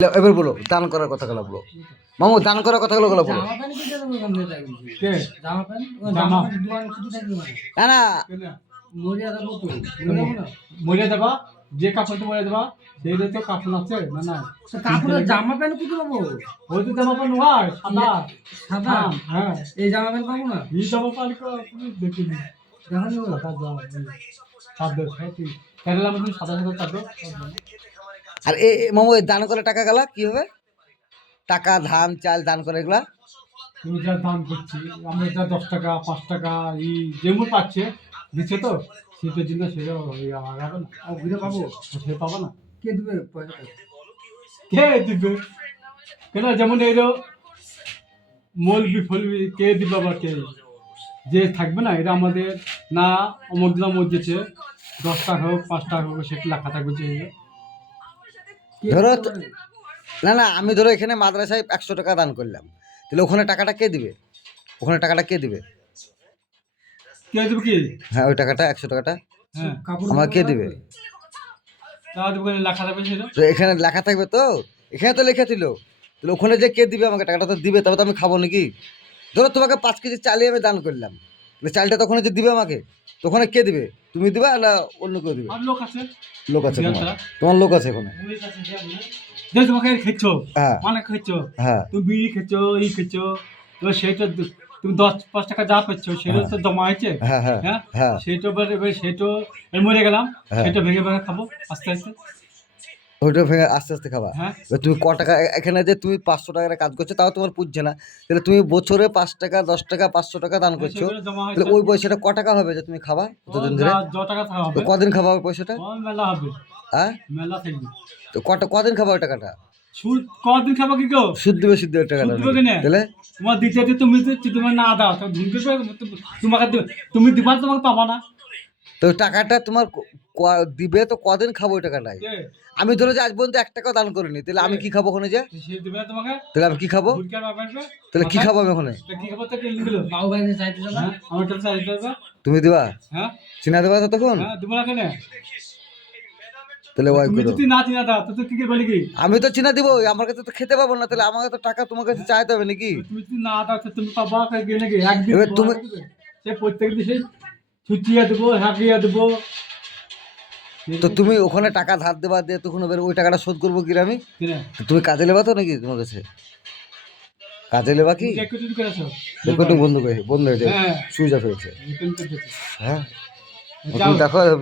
এবার বলো দান করার কথাগুলো বলো মামু, দান করার কথাগুলো বলো। না না মরিয়া দেবা, যে কাপড়টা মরিয়া দেবা সেইটা তো কাপড় আছে না? না কাপড়ের জামা প্যান্ট কোথায় পাবো? ওই তো জামা প্যান্ট হয় সাদা সাদা? হ্যাঁ, এই জামা প্যান্ট পাবো না? এই জামা প্যান্ট দেখিনি দেখান যাবো চাদর সাথে কেরালা মধ্যে সাদা সাদা চাদর। আর এ মামু, এই দান করার টাকা গেলা কি হবে? টাকা, ধান, চাল দান করে এগুলা তুমি যা দান করছি, আমরা যা 10 টাকা 5 টাকা এই যেমন পাচ্ছে দিচ্ছে তো শীতের জন্য সেটা আগাবে না, ঘুরে পাবো সে পাবো না। কে দেবে পয়সাটা? কে দিবে কেন? যেমন এইরো মলবি ফলবি কে দিবে আবার কে যে থাকবে না? এটা আমাদের না অমুক দিন মসজিদে 10 টাকা হোক 5 টাকা হোক সেটা লেখা থাকবে যে ধরো। না না, আমি ধরো এখানে মাদ্রাসায় 100 টাকা দান করলাম, তাহলে ওখানে টাকাটা কে দিবে? ওখানে টাকাটা কে দিবে? কে দেবে কি? হ্যাঁ, ওই টাকাটা 100 টাকাটা হ্যাঁ, আমার কে দিবে? তাহলে ওখানে লেখা থাকবে সেটা। তো এখানে লেখা থাকবে তো, এখানে তো লেখা ছিল, তাহলে ওখানে যে কে দিবে আমাকে টাকাটা তো দিবে, তবে তো আমি খাবো নাকি? ধরো তোমাকে 5 কেজি চালই আমি দান করলাম, তাহলে চালটা তখন যে দিবে আমাকে, তো ওখানে কে দিবে? তুমি দিবা না অন্য কেউ দিবে? আর লোক আছে, লোক আছে তোমার লোক আছে ওখানে? যে তোমাকে খেয়েছো হ্যাঁ মানে খেয়েছো, হ্যাঁ তুমি বিড়ি খেয়েছো এই খেয়েছো, তো সেটা তুমি 10-5 টাকা যা পাচ্ছ সেটা তো জমা হয়েছে। হ্যাঁ হ্যাঁ হ্যাঁ, হ্যাঁ সেটা এবার সেটা মরে গেলাম, হ্যাঁ। সেটা ভেঙে ভেঙে খাবো আস্তে আস্তে। ওইটা ভেঙে আস্তে আস্তে খাবা। হ্যাঁ, এবার তুমি ক টাকা এখানে যে তুমি 500 টাকার কাজ করছো, তাও তোমার পুষছে না, তাহলে তুমি বছরে 5 টাকা 10 টাকা 500 টাকা দান করছো, সেগুলো জমা তাহলে হয়েছে। ওই পয়সাটা ক টাকা হবে যে তুমি খাবা এতদিন ধরে? যত টাকা তো হবে কদিন খাবা ওই পয়সাটা? মেলা হবে, হ্যাঁ, মেলা থাকবে। তো কদিন খাবা ওই টাকাটা? সুদ কদিন খাবো কি গো? সুদ দিবে, সুদ দেবে টাকাটা সুদ দেবে কিনে? তাহলে? তোমার দিতে তুমি না দাও তো ধুমকে তোমাকে তুমি দিবা তোমাকে পাবা না। তো ওই টাকাটা তোমার দিবে, তো কদিন খাবো ওই টাকাটাই? কে? আমি ধরো যে আজ পর্যন্ত 1 টাকাও দান করিনি, তাহলে আমি কি খাবো ওখানে যে? সে দিবে না তোমাকে? তাহলে আমি কি খাবো? ভুটকার ব্যাপার আছে? তাহলে কি খাবো আমি ওখানে? তা কি খাবো তো কে দিলো? বাবু ভাইকে চাইতে যাবা? হ্যাঁ, আমার তো চাইতে হবে। তুমি দিবা? হ্যাঁ, চিনা দেবা তো তখন? হ্যাঁ, দিব না কেন? তাহলে ওয়াই তুমি করো। যদি না চিনা দাও তো কি বলি কি? আমি তো চিনা দিব, আমার কাছে তো খেতে পাবো না, তাহলে আমাকে তো টাকা তোমার কাছে চাইতে হবে নাকি? তুমি যদি না দাও তো তুমি পাবা কি নাকি? একদিন এবার তুমি সে প্রত্যেক দিন সেই ছুটিয়ে দেবো হাঁকিয়ে দেবো। তো তুমি ওখানে টাকা ধার দেবা, দিয়ে তখন এবার ওই টাকাটা শোধ করবো কি আমি? কিনা তো তুমি কাজে লেবা তো নাকি? তোমার কাছে কাজে লেবা কি? রেকর্ডিং করেছো? রেকর্ডিং বন্ধ হয়েছে, হ্যাঁ, সুইচ অফ হয়েছে। রেকর্ডিং করতেছো। হ্যাঁ, যাও। তুমি দেখো।